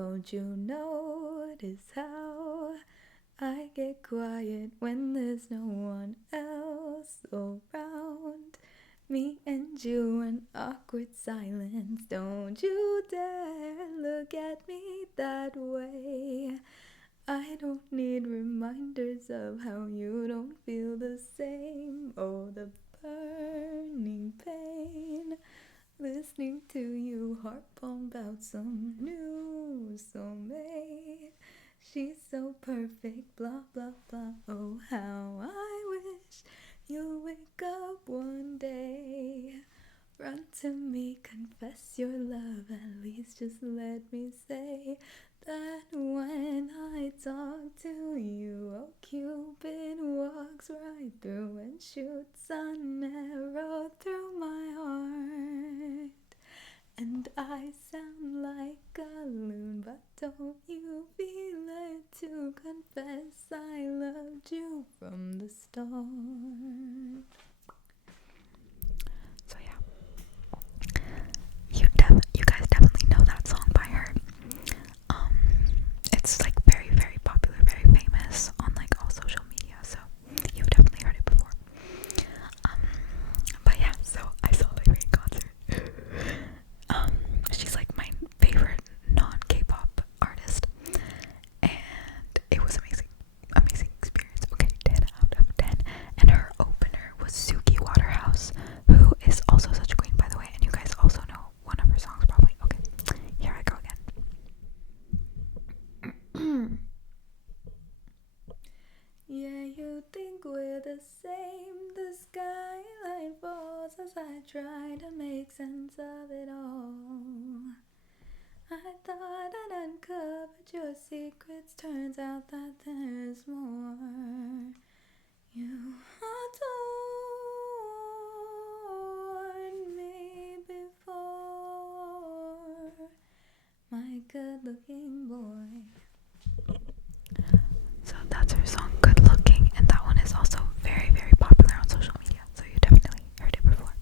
Don't you notice how I get quiet when there's no one else around? Me and you in awkward silence. Don't you dare look at me that way. I don't need reminders of how you don't feel the same. Oh, the burning pain. Listening to you harp on about some new soulmate. She's so perfect, blah blah blah. Oh, how I wish you'll wake up one day. Run to me, confess your love, at least just let me say that when I talk to you, oh Cupid walks right through and shoots an arrow through my heart. And I sound like a loon, but don't you feel it to confess I loved you from the start? So yeah, you guys definitely know that song by her. It's like very, very popular, very famous on like all social media, so you've definitely heard it before. But yeah, so I saw Laufey in concert. She's like my favorite non-K-pop artist, and it was amazing experience. Okay, 10 out of 10. And her opener was Suki Waterhouse, who is also such a queen, by the way, and you guys also know one of her songs probably. Okay, here I go again. Yeah, you think we're the same. The skyline falls as I try to make sense of it all. I thought I'd uncovered your secrets. Turns out that there's more. You adored me before, my good-looking boy. So that's her song Good Looking, and that one is also very, very popular on social media, so you definitely heard it before.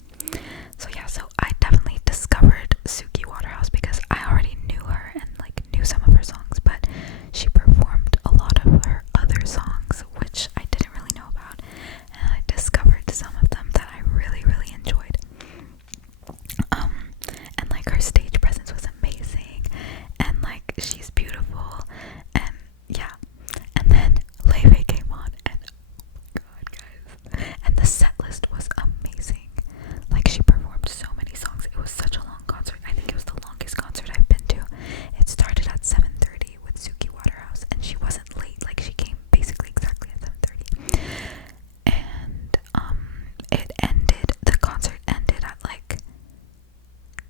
So yeah, so I definitely discovered Suki Waterhouse because I already knew her and like knew some of her songs, but she performed a lot of her other songs which I didn't really know about, and I discovered some of them that I really, really enjoyed. And like her stage presence was amazing, and like she's beautiful, and yeah. And then Laufey came on, and oh my god, guys, and the set list was amazing. Like she performed so many songs. It was such a long concert. I think it was the longest concert I've been to. It started at 7:30 with Suki Waterhouse, and she wasn't late. Like she came basically exactly at 7:30, and the concert ended at like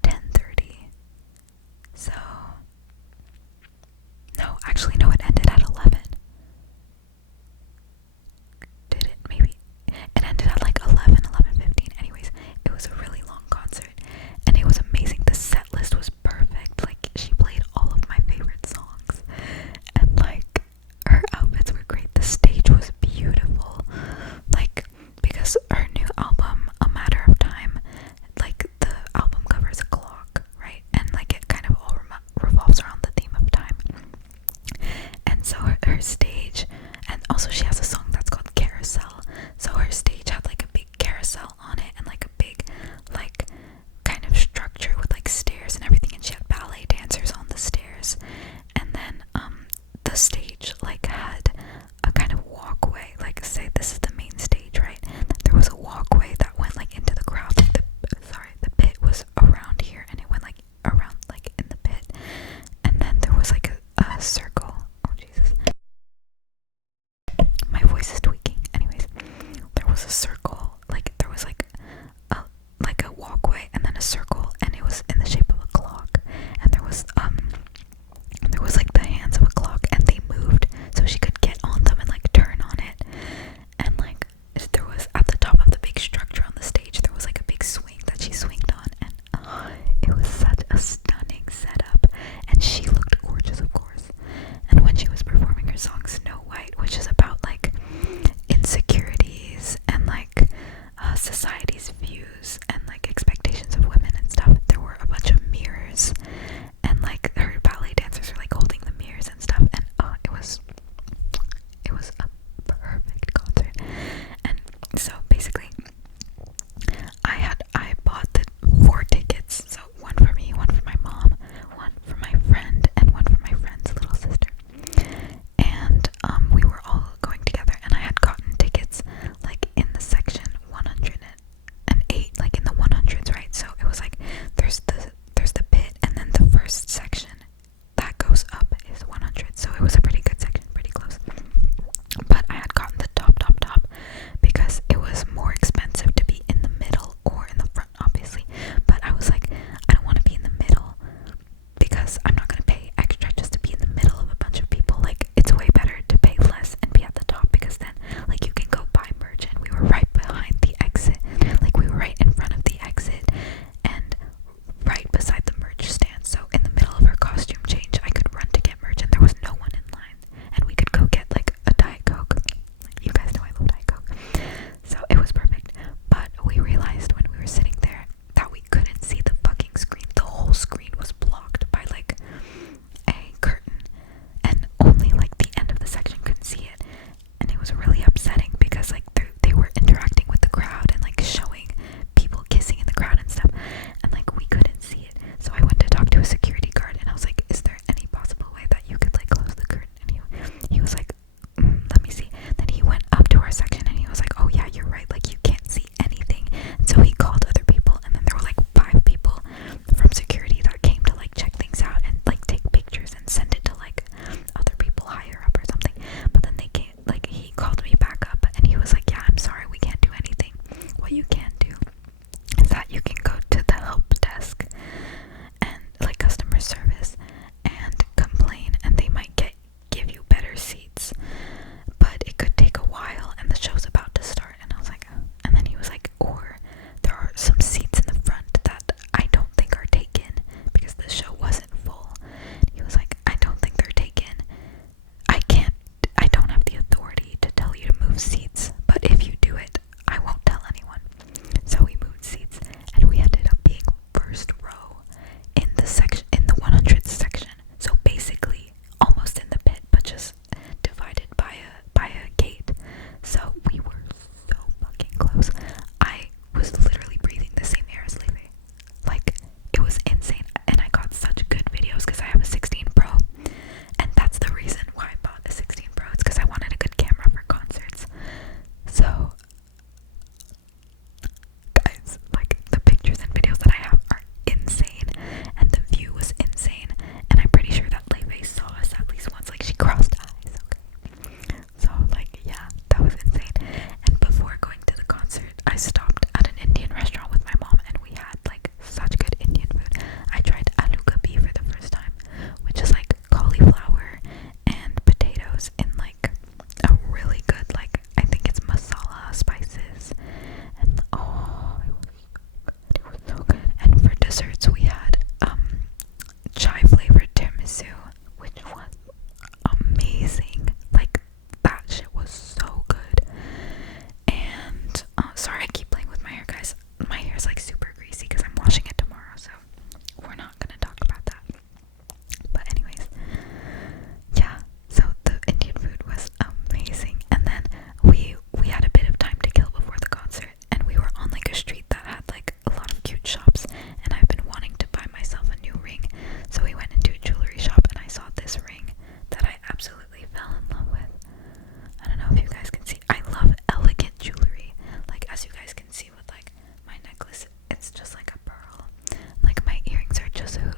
10:30, desserts we had chai flavored tiramisu, which was amazing. Like, that shit was so good. And sorry, I keep playing with my hair, guys. My hair is like super greasy because I'm washing it tomorrow, so we're not gonna talk about that. But anyways, yeah, so the Indian food was amazing. And then we had a bit of time to kill before the concert, and we were on like a street that had like a lot of cute shops, and I've been wanting to buy myself a new ring. So we went into a jewelry shop and I saw this ring that I absolutely fell in love with. I don't know if you guys can see. I love elegant jewelry. Like, as you guys can see with like my necklace, it's just like a pearl. Like, my earrings are just hoop.